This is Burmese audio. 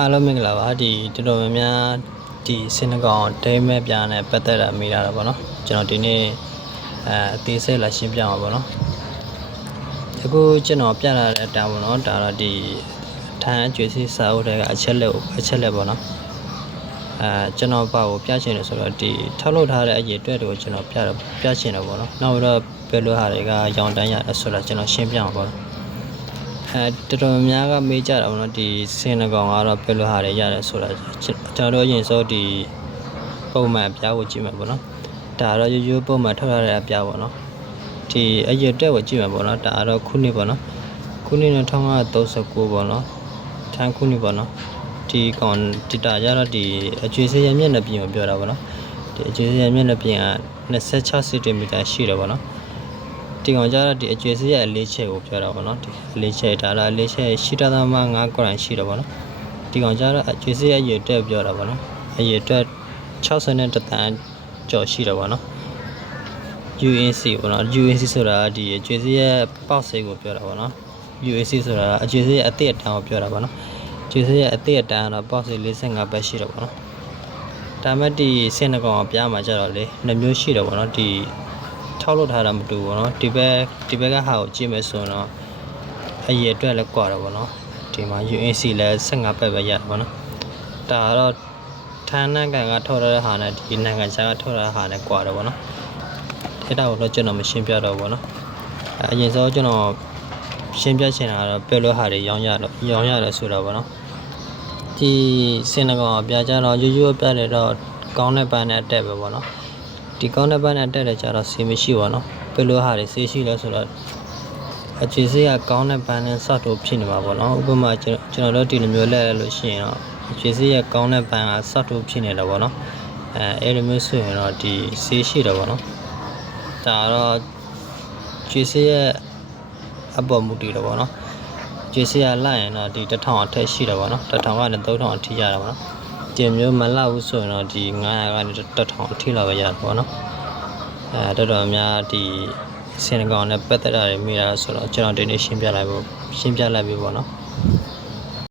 အားလုံးမင်္ဂလာပါဒီတော်တော်များများဒီစင်နကောင်ဒိမ်းမဲ့ပြားနဲ့ပတ်သက်တာမိတာတော့ဗောနော်ကျွန်တော်ဒီနေ့အသေးစိတ်လာရှင်းပြမှာဗောနော်အခုကျွန်တော်ပြလာတဲ့အတားဗောနော်ဒါတော့ဒီထန်းအကျွေးစီစာအုပ်တွေကအချက်လက်ဗောနော်ကျွန်တော်ပါကိုပြချင်တယ်ဆိုတော့ဒီထောက်လုပ်ထားတဲ့အရေးအတွက်တွေကိုကျွန်တော်ပြချင်တယ်ဗောနော်နောက်တော့ဘယ်လိုဟာတွေကရောင်တန်းရတယ်ဆိုတော့ကျွန်တော်ရှင်းပြမှာဗောနော်တော်တော်များကမေးကြတာဗောနော်ဒီစင်နကောင်ကတော့ဘယ်လိုဟာတွေရတယ်ဆိုတာကျွန်တော်တို့အရင်စောဒီပုံမှန်အပြားကိုကြည့်မှာဗောနော်ဒါတော့ရိုးရိုးပုံမှန်ထောက်ရတဲ့အပြားဗောနော်ဒီအရေးအတွက်ကိုကြည့်မှာဗောနော်ဒါတော့ခုနှစ်ဗောနော်ခုနှစ်1939ဗောနော်ထန်းခုနှစ်ဗောနော်ဒီကောင်ဒီတာကြတော့ဒီအကျွေးစရမျက်နှာပြင်ကိုပြောတာဗောနော်ဒီအကျွေးစရမျက်နှာပြင်က26 cm ရှိတယ်ဗောနော်ဒီကောင်ကြတော့ဒီအကျွေးစရအလေးချက်ကိုပြောတာဗောနော်ဒီအလေးချက်ဒါလားအလေးချက်ရှိတာမှ9 gram ရှိတယ်ဗောနော်ဒီကောင်ကြတော့အကျွေးစရရေတက်ပြောတာဗောနော်အရေတက်61တန်ကျော်ရှိတယ်ဗောနော် UNC ဗောနော် UNC ဆိုတာဒီအကျွေးစရပေါက်စိတ်ကိုပြောတာဗောနော် UNC ဆိုတာအကျွေးစရအသစ်အတန်းကိုပြောတာဗောနော်ကျွေးစရအသစ်အတန်းတော့ပေါက်စိတ်45ပတ်ရှိတယ်ဗောနော်ဒါမှဒီစင်နကောင်အပြားမှာကြတော့လေ2မျိုးရှိတယ်ဗောနော်ဒီထောက်လုပ်ထားတာမတူဘူးเนาะဒီဘက်ကဟာကိုကြည့်မယ်ဆိုတော့အရေအတွက်လည်းကွာတော့ဗောနော်ဒီမှာ UNC လည်း15ပတ်ပဲရတယ်ဗောနော်ဒါကတော့ထန်းနန်းကန်ကထောက်ရတဲ့ဟာနဲ့ဒီနိုင်ငံခြားကထောက်ရတဲ့ဟာနဲ့ကွာတော့ဗောနော်အဲ့ဒါကိုတော့ကျွန်တော်မရှင်းပြတော့ဗောနော်အရင်ဆုံးကျွန်တော်ရှင်းပြချင်တာကတော့ဘယ်လိုဟာတွေရောင်းရတယ်ဆိုတာဗောနော်ဒီစင်နကောင်အပြားကြတော့ရိုးရိုးပြတယ်တော့ကောင်းတဲ့ပန်းနဲ့တက်ပဲဗောနော်ဒီကောင်းတဲ့ပန်းနဲ့တက်တယ်ကြတော့ဆေးမရှိပါတော့ဘယ်လိုဟာတွေဆေးရှိလဲဆိုတော့အခြေဆေးကကောင်းတဲ့ပန်းနဲ့စတော့ဖြစ်နေမှာပေါ့နော်ဥပမာကျွန်တော်တို့ဒီလိုမျိုးလဲလို့ရှိရင်တော့အခြေဆေးကကောင်းတဲ့ပန်းကစတော့ဖြစ်နေတယ်ပေါ့နော်အဲ့လိုမျိုးဆိုရင်တော့ဒီဆေးရှိတယ်ပေါ့နော်ဒါတော့အခြေဆေးရဲ့အပေါ်မူတည်တယ်ပေါ့နော်အခြေဆေးကလိုက်ရင်တော့ဒီ1000အထက်ရှိတယ်ပေါ့နော်1000ကနေ3000အထိရတာပေါ့နော်ဒီမျိုးမလောက်ဘူးဆိုရင်တော့ဒီ900ကနေ1000အထိလောက်ပဲရတယ်ပေါ့နော်တော်တော်များဒီစင်ကောင်နဲ့ပတ်သက်တာတွေမိတာဆိုတော့ကျွန်တော်ဒီနေ့ရှင်းပြလိုက်ပြီပေါ့နော်